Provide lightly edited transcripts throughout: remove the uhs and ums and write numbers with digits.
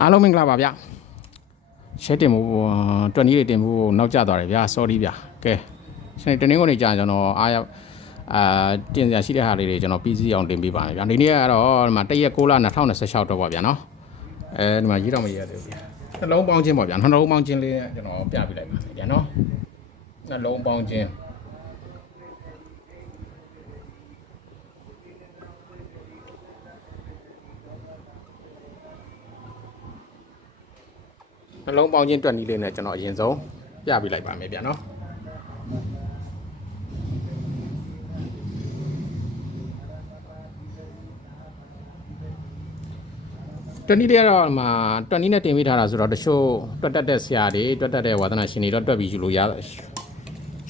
အားလုံးမင်္ဂလာပါဗျရှဲတင်မှုတွက်နည်းတွေတင်မှုနောက်ကျသွားတယ်ဗျာ sorry ဗျာကဲရှင်တနင်္ဂနွေကြာကျွန်တော်အားရတင်စရာရှိတဲ့ဟာလေးတွေကျွန်တော်ပြီးစီးအောင်တင်ပေးပါမယ်ဗျာဒီနေ့ကတော့ဒီမှာတရက်6လ2026တော့ပါဗျာနော်ဒီမှာရေးတော့မရေးရသေးဘူးဗျာနှလုံးပေါင်းခြင်းပေါ့ဗျာနှလုံးပေါင်းခြင်းလေးကျွန်တော်ပြပြလိုက်ပါမယ်ဗျာနော်နှလုံးပေါင်းခြင်းနှလုံးပေါင်းခြင်းတွက်နည်းလေးနဲ့ကျွန်တော်အရင်ဆုံးပြပြလိုက်ပါမယ်ဗျာနော်တွက်နည်းတွေကတော့မှာတွက်နည်းနဲ့တင်ပေးထားတာဆိုတော့တချို့တွက်တတ်တဲ့ဆရာတွေတွက်တတ်တဲ့ဝါသနာရှင်တွေတော့တွက်ပြီးယူလို့ရ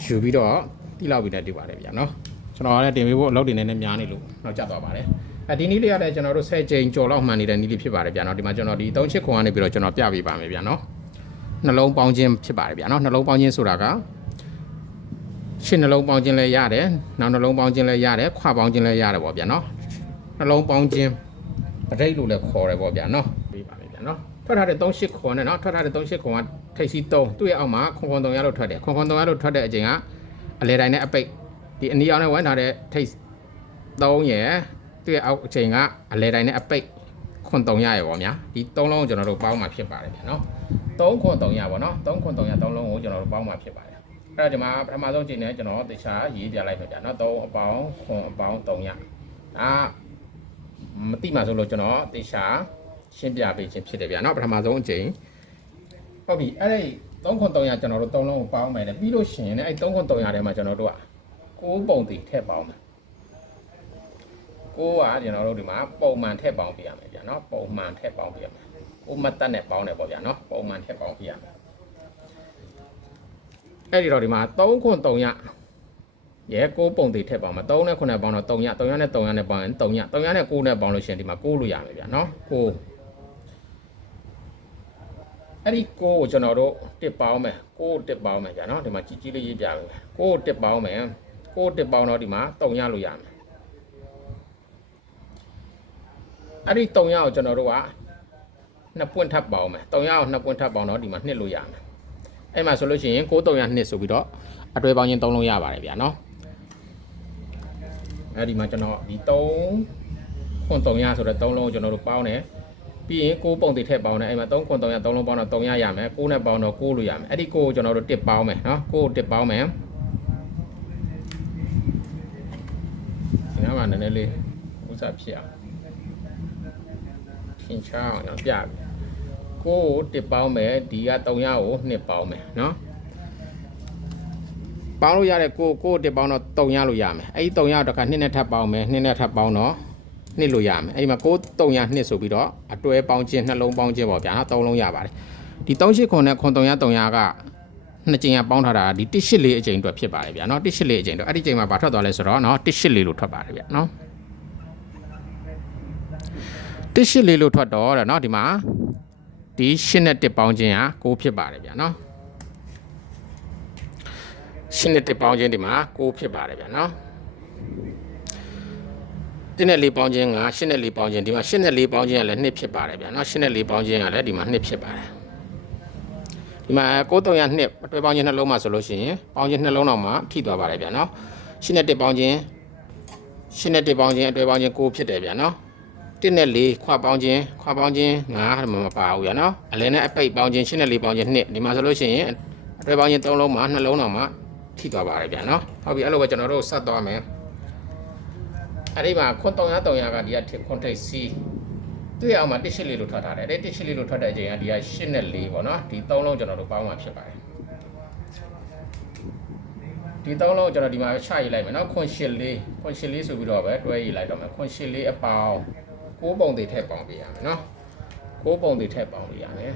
ယူပြီးတော့တိလောက်ပြီးတတ်တူပါတယ်ဗျာနော်ကျွန်တော်လည်းတင်ပေးဖို့အလုပ်တွေနဲ့များနေလို့နောက်ကျသွားပါတယ်ဒီနည်းလေးကလည်းကျွန်တော်တို့10ချိန်ကျော်လောက်မှန်နေတဲ့နည်းလေးဖြစ်ပါတယ်ဗျာနော်ဒီမှာကျွန်တော်ဒီ3ချစ်ခွန်ကနေပြီးတော့ကျွန်တော်ပြပေးပါမယ်ဗျာနော်နှလုံးပေါင်းခြင်းဖြစ်ပါတယ်ဗျာနော်နှလုံးပေါင်းခြင်းဆိုတာကရှင်းနှလုံးပေါင်းခြင်းလည်းရတယ်နောက်နှလုံးပေါင်းခြင်းလည်းရတယ်ခွပေါင်းခြင်းလည်းရတယ်ပေါ့ဗျာနော်နှလုံးပေါင်းခြင်းပဋိလို့လည်းခေါ်တယ်ပေါ့ဗျာနော်ပြပါမယ်ဗျာနော်ထွက်ထားတဲ့38ခွန်နဲ့နော်ထွက်ထားတဲ့38ခွန်ကထိပ်စီး3သူ့ရဲ့အောက်မှာခွန်3ရလို့ထွက်တယ်ခွန်3ရလို့ထွက်တဲ့အချိန်ကအလဲတိုင်းနဲ့အပိတ်ဒီအနီအောင်နဲ့ဝိုင်းထားတဲ့ထိပ်3ရယ်သူ့ရဲ့အောက်အချိန်ကအလဲတိုင်းနဲ့အပိတ်ခွန်3ရရယ်ပေါ့ဗျာဒီ3လုံးကိုကျွန်တော်တို့ပေါင်းမှာဖြစ်ပါတယ်ဗျာနော်3ခွန်3ရပေါ့နော်3ခွန်3ရ3လုံးကိုကျွန်တော်တို့ပေါင်းမှာဖြစ်ပါတယ်အဲ့တော့ဒီမှာပထမဆုံးချိန်နဲ့ကျွန်တော်တခြားရေးပြလိုက်မယ်ဗျာနော်3အပေါင်းခွန်အပေါင်း3ရမတိမှဆိုလို့ကျွန်တော်တခြားရှင်းပြပေးခြင်းဖြစ်တယ်ဗျာနော်ပထမဆုံးအချိန်ဟုတ်ပြီအဲ့ဒီ3ခွန်3ရကျွန်တော်တို့3လုံးကိုပေါင်းမယ်လေပြီးလို့ရှိရင်အဲ့3ခွန်3ရထဲမှာကျွန်တော်တို့က6ပုံတည်ထည့်ပေါင်းမယ်6ကကျွန်တော်တို့ဒီမှာပုံမှန်ထည့်ပေါင်းပြရမယ်ဗျာနော်ပုံမှန်ထည့်ပေါင်းပြရမယ်6မတ်တက်နဲ့ပေါင်းတယ်ပေါ့ဗျာနော်ပုံမှန်ထည့်ပေါင်းပြရမယ်အဲ့ဒီတော့ဒီမှာ3ခွန်3ရရဲ6ပုံတည်ထည့်ပေါင်းမှာ3နဲ့9နဲ့ပေါင်းတော့3ရ3ရနဲ့3ရနဲ့ပေါင်းရင်3ရ3ရနဲ့9နဲ့ပေါင်းလို့ရှိရင်ဒီမှာ9လို့ရမယ်ဗျာနော်9အဲ့ဒီ9ကိုကျွန်တော်တို့တစ်ပေါင်းမယ်9တစ်ပေါင်းမယ်ဗျာနော်ဒီမှာကြီးကြီးလေးရေးပြမယ်9တစ်ပေါင်းမယ်9တစ်ပေါင်းတော့ဒီမှာ3ရလို့ရမယ်အဲ့ဒီ3ရကိုကျွန်တော်တို့က2ပွင့်ထပ်ပေါင်းမယ်3ရကို2ပွင့်ထပ်ပေါင်းတော့ဒီမှာ2လို့ရမယ်အဲ့မှာဆိုလို့ရှိရင်9 3ရ2ဆိုပြီးတော့အတွဲပေါင်းခြင်း3လုံးရပါတယ်ဗျာနော်အဲ့ဒီမှာကျွန်တော်ဒီ3ခွန်3ရဆိုတော့3လုံးကိုကျွန်တော်တို့ပေါင်းတယ်ပြီးရင်6ပုံတည်ထည့်ပေါင်းတယ်အဲ့မှာ3ခွန်3ရ3လုံးပေါင်းတော့3ရရမယ်9နဲ့ပေါင်းတော့9လို့ရမယ်အဲ့ဒီ9ကိုကျွန်တော်တို့တစ်ပေါင်းမယ်နော်9ကိုတစ်ပေါင်းမယ်ဒီမှာနည်းနည်းလေးဥစ္စာဖြစ်အောင်ထင်ရှားအောင်ပြပြီ9ကိုတစ်ပေါင်းမယ်ဒီက3ရကို2ပေါင်းမယ်နော်ပေါင်းလို့ရတဲ့ကိုတစ်ပေါင်းတော့3ရလို့ရမယ်အဲ့ဒီ3ရတော့က2နဲ့ထပ်ပေါင်းမယ်2နဲ့ထပ်ပေါင်းတော့2လို့ရမယ်အဲ့ဒီမှာ9 3ရ2ဆိုပြီးတော့အတွဲပေါင်းခြင်းနှလုံးပေါင်းခြင်းပေါ့ဗျာနော်3လုံးရပါတယ်ဒီ38ခွန်နဲ့ခွန်3ရ3ရကနှစ်ကြိမ်ကပေါင်းထားတာဒီ184အကြိမ်အတွက်ဖြစ်ပါတယ်ဗျာနော်184အကြိမ်တော့အဲ့ဒီကြိမ်မှာဘာထွက်သွားလဲဆိုတော့နော်184လို့ထွက်ပါတယ်ဗျာနော်184လို့ထွက်တော့နော်ဒီမှာဒီ8နဲ့1ပေါင်းခြင်းက9ဖြစ်ပါတယ်ဗျာနော်8နဲ့1ပေါင်းခြင်းဒီမှာ9ဖြစ်ပါတယ်ဗျာနော်1နဲ့4ပေါင်းခြင်းက8နဲ့4ပေါင်းခြင်းဒီမှာ8နဲ့4ပေါင်းခြင်းကလည်း2ဖြစ်ပါတယ်ဗျာနော်8နဲ့4ပေါင်းခြင်းကလည်းဒီမှာ2ဖြစ်ပါတယ်ဒီမှာ9 3ရ2အတွဲပေါင်းခြင်းနှလုံးမှာဆိုလို့ရှိရင်ပေါင်းခြင်းနှလုံးတော့မှထိသွားပါတယ်ဗျာနော်8နဲ့1ပေါင်းခြင်း8နဲ့1ပေါင်းခြင်းအတွဲပေါင်းခြင်း9ဖြစ်တယ်ဗျာနော်1နဲ့4ခွပေါင်းခြင်း9မပါဘူးဗျာနော်အလဲနဲ့အပိတ်ပေါင်းခြင်း8နဲ့4ပေါင်းခြင်း2ဒီမှာဆိုလို့ရှိရင်အတွဲပေါင်းခြင်း3လုံးမှာနှလုံးတော့မှထိသွားပါတယ်ဗျာနော်ဟုတ်ပြီအဲ့လိုပဲကျွန်တော်တို့ဆက်သွားမယ်အဲ့ဒီမှာခွန်3ရ3ရကဒီကခွန်ထိပ်စီသူ့ရအောင်မှာ184လို့ထွက်ထားတယ်အဲ့184လို့ထွက်တဲ့အချိန်ကဒီက8နဲ့4ပေါ့နော်ဒီ3လုံးကျွန်တော်တို့ပေါင်းမှာဖြစ်ပါတယ်ဒီ3လုံးကျွန်တော်ဒီမှာချရေးလိုက်မယ်နော်ခွန်84ဆိုပြီးတော့ပဲတွဲရေးလိုက်တော့မယ်ခွန်84အပေါင်း6ပုံတည်ထည့်ပေါင်းပေးရမယ်နော်6ပုံတည်ထည့်ပေါင်းပေးရမယ်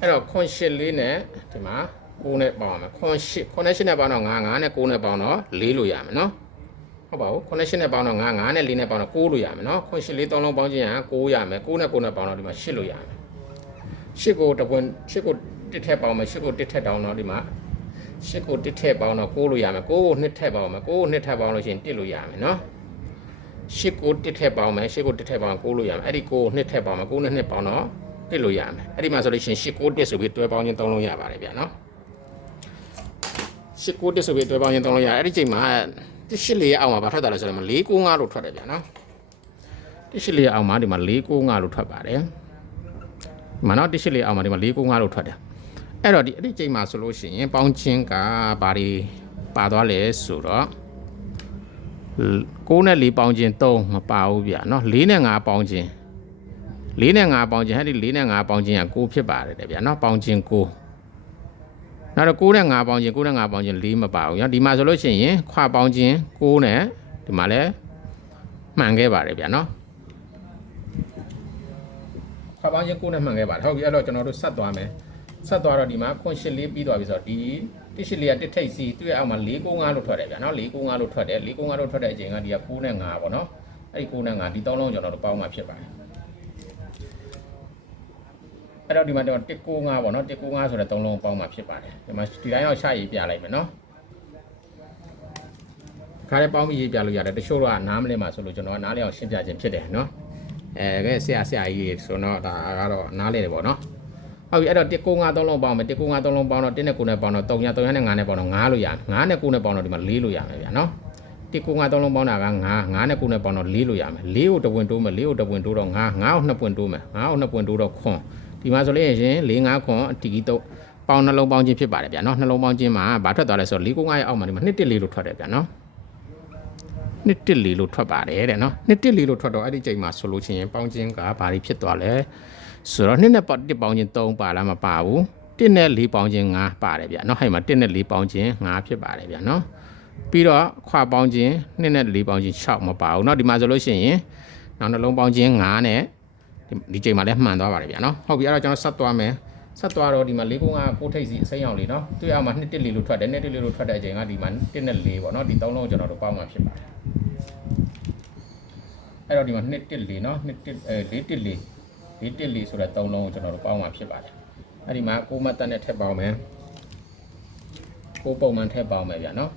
အဲ့တော့ခွန်84နဲ့ဒီမှာ9နဲ့ပေါင်းရမယ်ခွန်8နဲ့ပေါင်းတော့9နဲ့9နဲ့ပေါင်းတော့4လို့ရမယ်နော်ဟုတ်ပါဘူးခွန်8နဲ့ပေါင်းတော့9နဲ့4နဲ့ပေါင်းတော့9လို့ရမယ်နော်ခွန်8 4 3လုံးပေါင်းခြင်းက9ရမယ်9နဲ့9နဲ့ပေါင်းတော့ဒီမှာ8လို့ရမယ်8ကိုတစ်ပွင့်8ကိုတစ်ထည့်ပေါင်းမယ်8ကိုတစ်ထည့်တောင်းတော့ဒီမှာ8ကိုတစ်ထည့်ပေါင်းတော့9လို့ရမယ်9ကို2ထည့်ပေါင်းမယ်9ကို2ထည့်ပေါင်းလို့ရှိရင်1လို့ရမယ်နော် ရှစ်ကိုတစ်ထက်ပေါင်းမယ်ရှစ်ကိုတစ်ထက်ပေါင်းကိုလို့ရမယ်အဲ့ဒီကိုနှစ်ထက်ပေါင်းမယ်ကိုနဲ့နှစ်ပေါင်းတော့တစ်လို့ရမယ်အဲ့ဒီမှာဆိုလို့ရှိရင်ရှစ်ကိုတစ်ဆိုပြီးတွဲပေါင်းခြင်းသုံးလို့ရပါတယ်ဗျာနော်ရှစ်ကိုတစ်ဆိုပြီးတွဲပေါင်းခြင်းသုံးလို့ရအဲ့ဒီချိန်မှာတစ်ရှစ်လေးအောက်မှာဘာထွက်တာလဲဆိုတော့4 9 5လို့ထွက်တယ်ဗျာနော်တစ်ရှစ်လေးအောက်မှာဒီမှာ4 9 5လို့ထွက်ပါတယ်ဒီမှာနော်တစ်ရှစ်လေးအောက်မှာဒီမှာ4 9 5လို့ထွက်တယ်အဲ့တော့ဒီအဲ့ဒီချိန်မှာဆိုလို့ရှိရင်ပေါင်းခြင်းကဘာတွေပါသွားလဲဆိုတော့6နဲ့4ပေါင်းခြင်း3မပါဘူးဗျာနော်4နဲ့5ပေါင်းခြင်း4နဲ့5ပေါင်းခြင်းဟဲ့ဒီ4နဲ့5ပေါင်းခြင်းက9ဖြစ်ပါတယ်တဲ့ဗျာနော်ပေါင်းခြင်း9နောက်တော့6နဲ့5ပေါင်းခြင်း6နဲ့5ပေါင်းခြင်း4မပါဘူးညဒီမှာဆိုလို့ရှိရင်ခွာပေါင်းခြင်း6နဲ့ဒီမှာလည်းမှန်ခဲ့ပါတယ်ဗျာနော်ခွာပေါင်းခြင်း6နဲ့မှန်ခဲ့ပါတယ်ဟုတ်ပြီအဲ့တော့ကျွန်တော်တို့ဆက်သွားမယ်ဆက်သွားတော့ဒီမှာခွန်8လေးပြီးသွားပြီဆိုတော့ဒီတစ်8လေးကတစ်ထိပ်စီသူ့ရဲ့အောက်မှာ4 9 5လို့ထွက်တယ်ဗျာနော်4 9 5လို့ထွက်တယ်4 9 5လို့ထွက်တဲ့အချိန်ကဒီက6နဲ့5ပေါ့နော်အဲ့ဒီ6နဲ့5ဒီ3လုံးကျွန်တော်တို့ပေါင်းမှဖြစ်ပါတယ်အဲ့တော့ဒီမှာတော့1 9 5ပေါ့နော်1 9 5ဆိုတဲ့3လုံးပေါင်းမှဖြစ်ပါတယ်ဒီမှာဒီတိုင်းတော့ရှာရေးပြလိုက်မယ်နော်ခါလေးပေါင်းပြီးရေးပြလို့ရတယ်တချို့တော့နားမလဲမှာဆိုလို့ကျွန်တော်ကနားလဲအောင်ရှင်းပြခြင်းဖြစ်တယ်နော်ကဲဆရာကြီးဆိုတော့ဒါကတော့နားလဲတယ်ပေါ့နော်ဟုတ်ပြီအဲ့တော့1 9 5 3လုံးပေါင်းမယ်1 9 5 3လုံးပေါင်းတော့1နဲ့9နဲ့ပေါင်းတော့3ည3နဲ့5နဲ့ပေါင်းတော့5လို့ရမယ်5နဲ့9နဲ့ပေါင်းတော့ဒီမှာ4လို့ရမယ်ဗျာနော်1 9 5 3လုံးပေါင်းတာက5 5နဲ့9နဲ့ပေါင်းတော့4လို့ရမယ်4ကိုတပွင့်တိုးမယ်4ကိုတပွင့်တိုးတော့5 5ကို2ပွင့်တိုးမယ်5ကို2ပွင့်တိုးတော့ခွန်ဒီမှာဆိုလို့ရင်4 5ခွန်အတီကြီးတော့ပေါင်းနှလုံးပေါင်းခြင်းဖြစ်ပါတယ်ဗျာနော်နှလုံးပေါင်းခြင်းမှာဘာထွက်သွားလဲဆိုတော့4 9 5ရဲ့အောက်မှာဒီမှာ2 1 4လို့ထွက်တယ်ဗျာနော်2 1 4လို့ထွက်ပါတယ်တဲ့နော်2 1 4လို့ထွက်တော့အဲ့ဒီချိန်မှာဆိုလို့ချင်းပေါင်းခြင်းကဘာတွေဖြစ်သွားလဲဆိုတော့2နဲ့1ပေါင်းခြင်း3ပါလားမပါဘူး1နဲ့4ပေါင်းခြင်း5ပါတယ်ဗျာနော်ဟဲ့မှာ1နဲ့4ပေါင်းခြင်း5ဖြစ်ပါတယ်ဗျာနော်ပြီးတော့ခွာပေါင်းခြင်း2နဲ့4ပေါင်းခြင်း6မပါဘူးเนาะဒီမှာဆိုလို့ရှိရင်နောက်နှလုံးပေါင်းခြင်း5နဲ့ဒီချိန်မှာလည်းမှန်သွားပါတယ်ဗျာနော်ဟုတ်ပြီအဲ့တော့ကျွန်တော်ဆက်သွားမယ်ဆက်သွားတော့ဒီမှာ4 9 5 6ထိပ်စီအစိမ်းအောင်လေးเนาะတွေ့အောင်မှာ2 1 4လို့ထွက်တယ်2 1 4လို့ထွက်တဲ့အချိန်ကဒီမှာ1နဲ့4ပေါ့เนาะဒီ3လုံးကျွန်တော်တို့ပေါင်းမှဖြစ်ပါတယ်အဲ့တော့ဒီမှာ2 1 4เนาะ2 1 4 1 4 4 1 4ဆိုတဲ့3လုံးကိုကျွန်တော်တို့ပေါင်းမှဖြစ်ပါတယ်အဲ့ဒီမှာ6မှတ်တက်နဲ့ထည့်ပေါင်းမယ်6ပုံမှန်ထည့်ပေါင်းမယ်ဗျာနော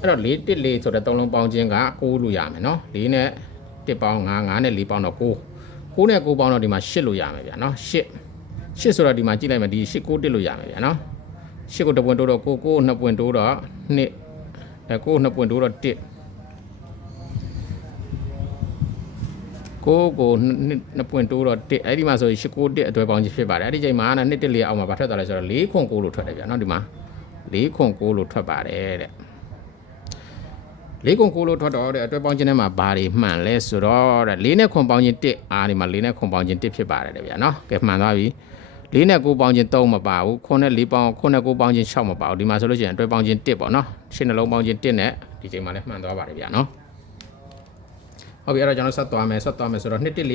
်အဲ့တော့4 1 4ဆိုတဲ့3လုံးပေါင်းခြင်းက6လို့ရမယ်နော်4နဲ့1ပေါင်း5 5နဲ့4ပေါင်းတော့9 9နဲ့9ပေါင်းတော့ဒီမှာ8လို့ရမယ်ဗျာနော်8ဆိုတော့ဒီမှာကြည့်လိုက်မယ်ဒီ8 9 1လို့ရမယ်ဗျာနော်8ကို1ပွင့်တိုးတော့9 9 2ပွင့်တိုးတော့2 9 2ပွင့်တိုးတော့1ကို2ပွင့်တိုးတော့1အဲ့ဒီမှာဆိုရင်8 9 1အတွဲပေါင်းခြင်းဖြစ်ပါတယ်အဲ့ဒီချိန်မှာ2 1 4အောက်မှာဘာထွက်သွားလဲဆိုတော့4 9 လို့ထွက်တယ်ဗျာနော်ဒီမှာ4 9လို့ထွက်ပါတယ်တဲ့4 9လို့ထွက်တော့တဲ့အတွဲပေါင်းခြင်းထဲမှာဘာတွေမှန်လဲဆိုတော့တဲ့4နဲ့ခွန်ပေါင်းခြင်း1ဒီမှာ4နဲ့ခွန်ပေါင်းခြင်း1ဖြစ်ပါတယ်တဲ့ဗျာနော်ကဲမှန်သွားပြီ4နဲ့9ပေါင်းခြင်း3မပါဘူးခွန်နဲ့4ပေါင်းခွန်နဲ့9ပေါင်းခြင်း6မပါဘူးဒီမှာဆိုလို့ရှိရင်အတွဲပေါင်းခြင်း1ပေါ့နော်ရှင်းနှလုံးပေါင်းခြင်း1နဲ့ဒီချိန်မှာလည်းမှန်သွားပါတယ်ဗျာနော်ဟုတ်ပြီအဲ့တော့ကျွန်တော်ဆက်သွားမယ်ဆိုတော့2 1 4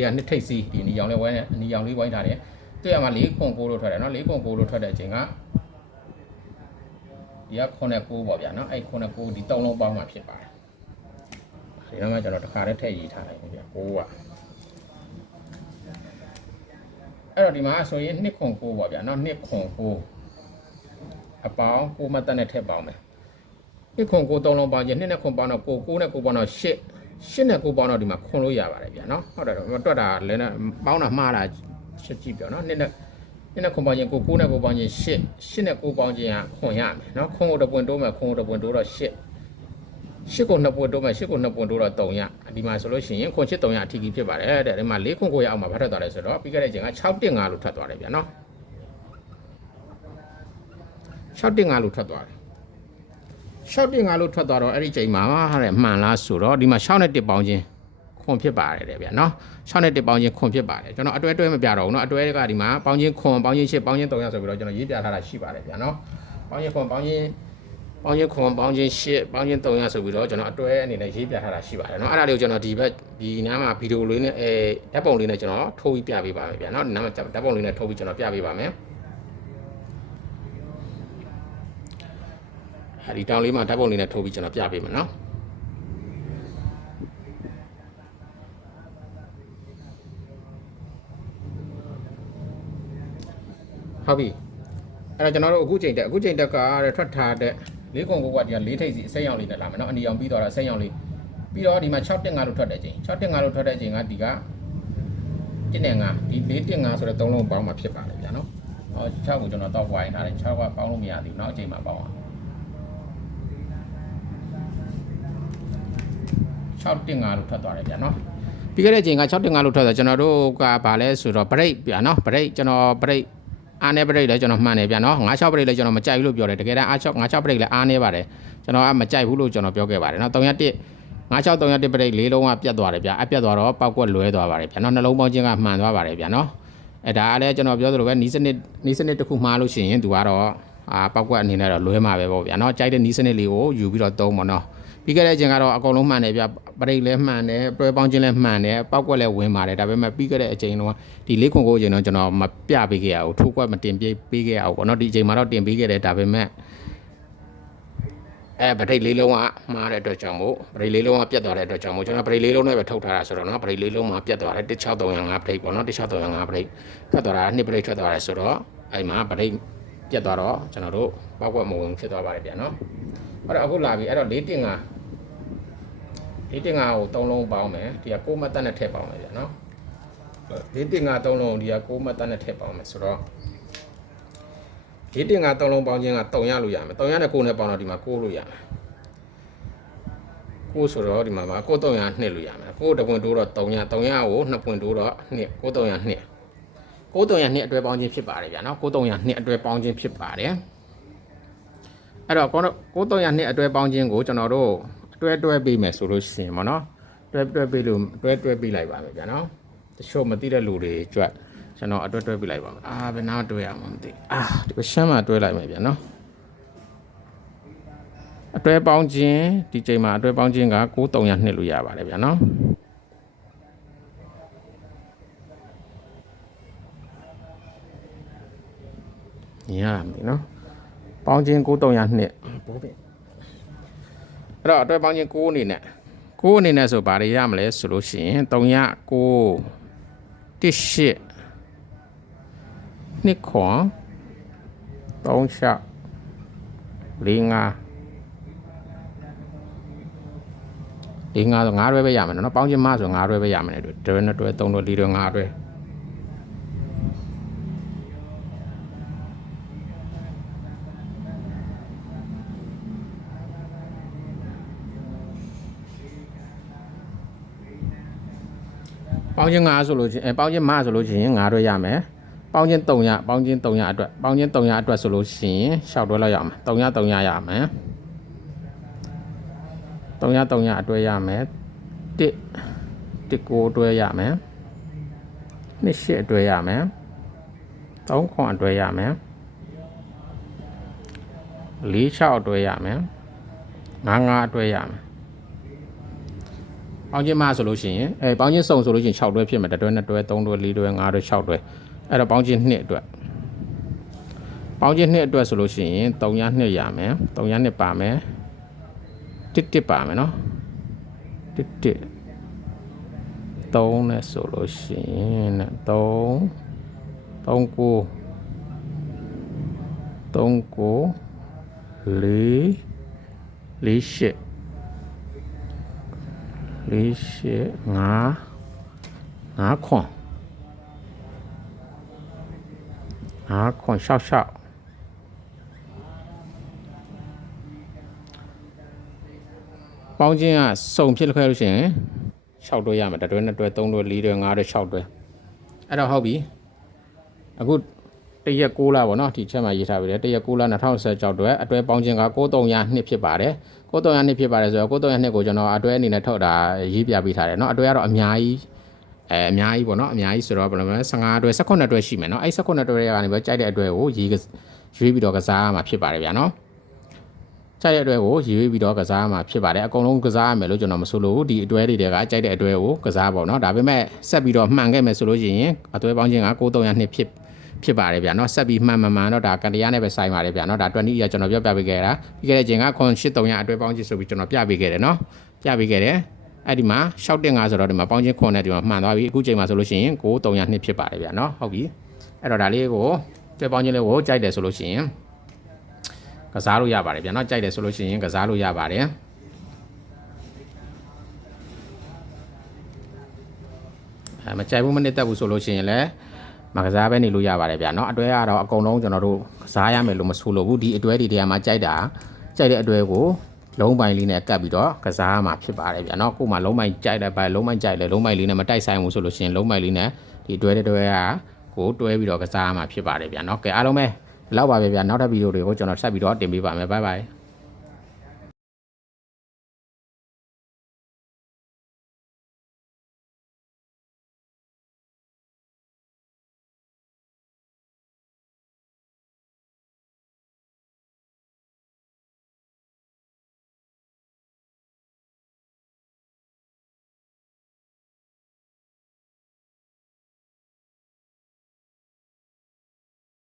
က2ထိပ်စီဒီနီရောင်လေးဝိုင်းနီရောင်လေးဝိုင်းထားတယ်တွေ့ရမှာ4 9လို့ထွက်တယ်နော်4 9လို့ထွက်တဲ့အချိန်ကဒီက9နဲ့9ပေါ့ဗျာနော်အဲ့9နဲ့9ဒီ3လုံးပေါင်းမှဖြစ်ပါတယ်ဒီတော့မှကျွန်တော်တစ်ခါတည်းထည့်ရေးထားလိုက်ပြီဗျာ9ကအဲ့တော့ဒီမှာဆိုရင်2 9ပေါ့ဗျာနော်2 9အပေါင်း9မှတ်တက်နဲ့ထည့်ပေါင်းမယ်2 9 3လုံးပေါင်းခြင်း2နဲ့9ပေါင်းတော့9 9နဲ့9ပေါင်းတော့8 8နဲ့9ပေါင်းတော့ဒီမှာခွန်လို့ရပါတယ်ဗျာနော်ဟုတ်တယ်တွက်တာလည်းပေါင်းတာမှားတာချက်ကြည့်ပြောနော်2နဲ့ခွန်ပေါင်းခြင်း9 9နဲ့9ပေါင်းခြင်း8 8နဲ့9ပေါင်းခြင်းကခွန်ရမယ်နော်ခွန်ကို1ပွင့်တိုးမယ်ခွန်ကို1ပွင့်တိုးတော့8ကို2ပွင့်တိုးမယ်8ကို2ပွင့်တိုးတော့3ရဒီမှာဆိုလို့ရှိရင်ခွန်8 3ရအထီးကြီးဖြစ်ပါတယ်တဲ့ဒီမှာ4ခွန်9ရအောင်မှာဘာထွက်သွားလဲဆိုတော့ပြီးခဲ့တဲ့ချိန်က6 1 5လို့ထွက်သွားတယ်ဗျာနော်6 1 5လို့ထွက်သွားတယ်6 1 5လို့ထွက်သွားတော့အဲ့ဒီချိန်မှာတဲ့မှန်လားဆိုတော့ဒီမှာ6နဲ့1ပေါင်းခြင်းခွန်ဖြစ်ပါတယ်တဲ့ဗျာနော်6နဲ့1ပေါင်းခြင်းခွန်ဖြစ်ပါတယ်ကျွန်တော်အတွဲမပြတော့ဘူးเนาะအတွဲကဒီမှာပေါင်းခြင်းခွန်ပေါင်းခြင်း8ပေါင်းခြင်း3ရဆိုပြီးတော့ကျွန်တော်ရေးပြထားတာရှိပါတယ်ဗျာနော်ပေါင်းခြင်းခွန်ပေါင်းခြင်းခွန်ပေါင်းခြင်း8ပေါင်းခြင်း3ရဆိုပြီးတော့ကျွန်တော်အတွဲအနေနဲ့ရေးပြထားတာရှိပါတယ်เนาะအဲ့ဒါလေးကိုကျွန်တော်ဒီဘက်ဒီနားမှာဗီဒီယိုလေးနဲ့ဓာတ်ပုံလေးနဲ့ကျွန်တော်ထိုးပြီးပြပေးပါမယ်ဗျာနော်ဒီနားမှာဓာတ်ပုံလေးနဲ့ထိုးပြီးကျွန်တော်ပြပေးပါမယ်ဒီတောင်လေးမှာဓာတ်ပုံလေးနဲ့ထိုးပြီးကျွန်တော်ပြပေးမယ်နော်ဟုတ်ပြီအဲ့တော့ကျွန်တော်တို့အခုချိန်တက်ကထွက်ထားတဲ့4 9 9ကဒီက4ထိပ်စီအစိမ်းရောင်လေးနဲ့လာမယ်နော်အနီရောင်ပြီးတော့အစိမ်းရောင်လေး ပြီးတော့ဒီမှာ615လို့ထွက်တဲ့အချိန်615လို့ထွက်တဲ့အချိန်ကဒီက1နဲ့5ဒီ415ဆိုတဲ့3လုံးပေါင်းမှာဖြစ်ပါတယ်ဗျာနော်ဟော6ကိုကျွန်တော်တော့ဝိုင်းထားတယ်6ကပေါင်းလို့မရသေးဘူးနောက်အချိန်မှာပေါင်းအောင်615လို့ထွက်သွားတယ်ဗျာနော်ပြီးခဲ့တဲ့အချိန်က615လို့ထွက်သွားကျွန်တော်တို့ကဘာလဲဆိုတော့ break ဗျာနော် break ကျွန်တော် break အားနေ break လည်းကျွန်တော်မှန်တယ်ဗျာနော်96 break လည်းကျွန်တော်မကြိုက်ဘူးလို့ပြောတယ်တကယ်တမ်း96 break လည်းအားနေပါတယ်ကျွန်တော်မကြိုက်ဘူးလို့ကျွန်တော်ပြောခဲ့ပါတယ်နော်301 96 break ၄လုံးကပြတ်သွားတယ်ဗျာအပြတ်သွားတော့ပောက်ကွက်လွဲသွားပါတယ်ဗျာနော်နှလုံးပေါင်းခြင်းကမှန်သွားပါတယ်ဗျာနော်ဒါကလည်းကျွန်တော်ပြောသလိုပဲနီးစနစ်တစ်ခုမှားလို့ရှိရင်သူကတော့ပောက်ကွက်အနေနဲ့တော့လွဲမှာပဲပေါ့ဗျာနော်ကြိုက်တဲ့နီးစနစ်လေးကိုယူပြီးတော့သုံးပါနော်ပြီးခဲ့တဲ့အချိန်ကတော့အကုန်လုံးမှန်တယ်ဗျပရိတ်လည်းမှန်တယ်တွဲပေါင်းခြင်းလည်းမှန်တယ်ပောက်ကွက်လည်းဝင်ပါတယ်ဒါပေမဲ့ပြီးခဲ့တဲ့အချိန်တော့ဒီ၄ခွန်9အချိန်တော့ကျွန်တော်မပြပေးခဲ့ရဘူးထိုးကွက်မတင်ပေးခဲ့ရဘူးပေါ့နော်ဒီအချိန်မှာတော့တင်ပေးခဲ့တယ်ဒါပေမဲ့ပရိတ်လေးလုံးကမှားတဲ့အတွက်ကြောင့်မို့ပရိတ်လေးလုံးကပြတ်သွားတဲ့အတွက်ကြောင့်မို့ကျွန်တော်ပရိတ်လေးလုံးနဲ့ပဲထုတ်ထားတာဆိုတော့နော်ပရိတ်လေးလုံးမှာပြတ်သွားတယ်16305ပရိတ်ပေါ့နော်16305ပရိတ်ကတ်သွားတာ2ပရိတ်ထွက်သွားတယ်ဆိုတော့အဲ့မှာပရိတ်ပြတ်သွားတော့ကျွန်တော်တို့ပောက်ကွက်မဝင်ဖြစ်သွားပါတယ်ဗျာနော်အဲ့တော့အခုလာပြီအဲ့တော့415ကို3လုံးပေါင်းမယ်ဒီက6မှတ်တက်နဲ့ထည့်ပေါင်းမယ်ဗျာနော်415 3လုံးဒီက6မှတ်တက်နဲ့ထည့်ပေါင်းမယ်ဆိုတော့415 3လုံးပေါင်းခြင်းက3ရလို့ရမယ်3ရနဲ့9နဲ့ပေါင်းတော့ဒီမှာ9လို့ရမယ်9ဆိုတော့ဒီမှာပါ9 300 2လို့ရမယ်9တပွင့်တိုးတော့3ရ3ရကို2ပွင့်တိုးတော့2 9 300 2 9 300 2အတွဲပေါင်းခြင်းဖြစ်ပါတယ်ဗျာနော်9 300 2အတွဲပေါင်းခြင်းဖြစ်ပါတယ်အဲ့တော့900 2အတွဲပေါင်းခြင်းကိုကျွန်တော်တို့တွဲပေးမယ်ဆိုလို့ရှိရင်ပေါ့နော်တွဲပေးလို့တွဲပေးလိုက်ပါမယ်ဗျာနော်တချို့မသိတဲ့လူတွေကြွတ်ကျွန်တော်တွဲပေးလိုက်ပါမယ်ဘယ်နာတွဲရမှာမသိဒီရှမ်းမှာတွဲလိုက်မယ်ဗျာနော်အတွဲပေါင်းခြင်းဒီချိန်မှာအတွဲပေါင်းခြင်းက9300နှစ်လို့ရပါတယ်ဗျာနော်ညရမယ်နော်ပေါင်းခြင်း9300နှစ်ဘိုးပဲအဲ့တော့အတွဲပေါင်းခြင်း9အနေနဲ့ဆိုဘာတွေရမလဲဆိုလို့ရှိရင်3ရ9 18 2ခွန်3ရှောက်4 5 4 5ဆို9တွဲပဲရမယ်နော်ပေါင်းခြင်းမဆို9တွဲပဲရမယ်တွဲနဲ့တွဲ3တွဲ4တွဲ5တွဲပေါင်းခြင်း9ဆိုလို့ချင်းပေါင်းခြင်းမဆိုလို့ချင်း9တွဲရမယ်ပေါင်းခြင်း300ပေါင်းခြင်း300အတွက်ပေါင်းခြင်း300အတွက်ဆိုလို့ရှိရင်6တွဲလောက်ရမယ်300ရမယ်300အတွဲရမယ်1 9တွဲရမယ်2 8အတွဲရမယ်3ခွန်အတွဲရမယ်4 6အတွဲရမယ်5 5အတွဲရမယ်ပေါင်းခြင်းမဆိုလို့ရှိရင်ပေါင်းခြင်းစုံဆိုလို့ရှိရင်6တွဲဖြစ်မယ်1တွဲ2တွဲ3တွဲ4တွဲ5တွဲ6တွဲအဲ့တော့ပေါင်းခြင်း2အတွက်ပေါင်းခြင်း2အတွက်ဆိုလို့ရှိရင်300 2ရမယ်300 2ပါမယ်1ပါမယ်နော်1 3နဲ့ဆိုလို့ရှိရင်3 9 4 5ခွန်6ပေါင်းခြင်းကစုံဖြစ်ခဲ့လို့ရှိရင်6တွဲရမယ်1တွဲ2တွဲ3တွဲ4တွဲ5တွဲ6တွဲအဲ့တော့ဟုတ်ပြီအခုတရက်6လပေါ့နော်ဒီချက်မှာရေးထားပြီလေတရက်6လ2016တွဲအတွဲပေါင်းခြင်းက9300နှစ်ဖြစ်ပါတယ်9300နှစ်ဖြစ်ပါတယ်ဆိုတော့9300နှစ်ကိုကျွန်တော်အတွဲအနေနဲ့ထုတ်တာရေးပြပေးထားတယ်เนาะအတွဲကတော့အများကြီးပေါ့เนาะအများကြီးဆိုတော့ဘယ်လိုလဲ15အတွဲ18အတွဲရှိမယ်เนาะအဲ့18အတွဲတွေကနေပဲကြိုက်တဲ့အတွဲကိုရွေးပြီးတော့ကစားရမှာဖြစ်ပါတယ်ဗျာเนาะကြိုက်တဲ့အတွဲကိုရွေးပြီးတော့ကစားရမှာဖြစ်ပါတယ်အကုန်လုံးကစားရမယ်လို့ကျွန်တော်မဆိုလို့ဒီအတွဲတွေကကြိုက်တဲ့အတွဲကိုကစားပေါ့เนาะဒါပေမဲ့ဆက်ပြီးတော့မှန်ခဲ့မယ်ဆိုလို့ရှိရင်အတွဲပေါင်းခြင်းက9300နှစ်ဖြစ်ပါတယ်ဗျာเนาะဆက်ပြီးမှန်တော့ဒါကန်တရားနဲ့ပဲဆိုင်ပါတယ်ဗျာเนาะဒါ20ရကျွန်တော်ပြပေးခဲ့တာပြီးခဲ့တဲ့ချိန်က8300အတွဲပေါင်းခြင်းဆိုပြီးကျွန်တော်ပြပေးခဲ့တယ်เนาะပြပေးခဲ့တယ်အဲ့ဒီမှာ615ဆိုတော့ဒီမှာပေါင်းခြင်းခွန်နဲ့ဒီမှာမှန်သွားပြီအခုချိန်မှာဆိုလို့ရှိရင်9300နှစ်ဖြစ်ပါတယ်ဗျာเนาะဟုတ်ပြီအဲ့တော့ဒါလေးကိုတွဲပေါင်းခြင်းလေးကိုကြိုက်တယ်ဆိုလို့ရှိရင်ကစားလို့ရပါတယ်ဗျာเนาะကြိုက်တယ်ဆိုလို့ရှိရင်ကစားလို့ရပါတယ် မကြိုက်ဘူးမနစ်သက်ဘူးဆိုလို့ရှိရင်လည်းမကစားပဲနေလို့ရပါတယ်ဗျာနော်အတွဲကတော့အကုန်လုံးကျွန်တော်တို့ကစားရမယ်လို့မဆိုလို့ဘူးဒီအတွဲတွေတည်းမှာကြိုက်တဲ့အတွဲကိုလုံးပိုင်လေးနဲ့ကပ်ပြီးတော့ကစားမှာဖြစ်ပါတယ်ဗျာနော်ကို့မှာလုံးပိုင်ကြိုက်တယ်လုံးပိုင်ကြိုက်တယ်လုံးပိုင်လေးနဲ့မတိုက်ဆိုင်ဘူးဆိုလို့ရှိရင်လုံးပိုင်လေးနဲ့ဒီတွဲကကိုတွဲပြီးတော့ကစားမှာဖြစ်ပါတယ်ဗျာနော်ကဲအားလုံးပဲဒီလောက်ပါပဲဗျာနောက်ထပ်ဗီဒီယိုတွေကိုကျွန်တော်ဆက်ပြီးတော့တင်ပေးပါမယ်ဘိုင်ဘိုင်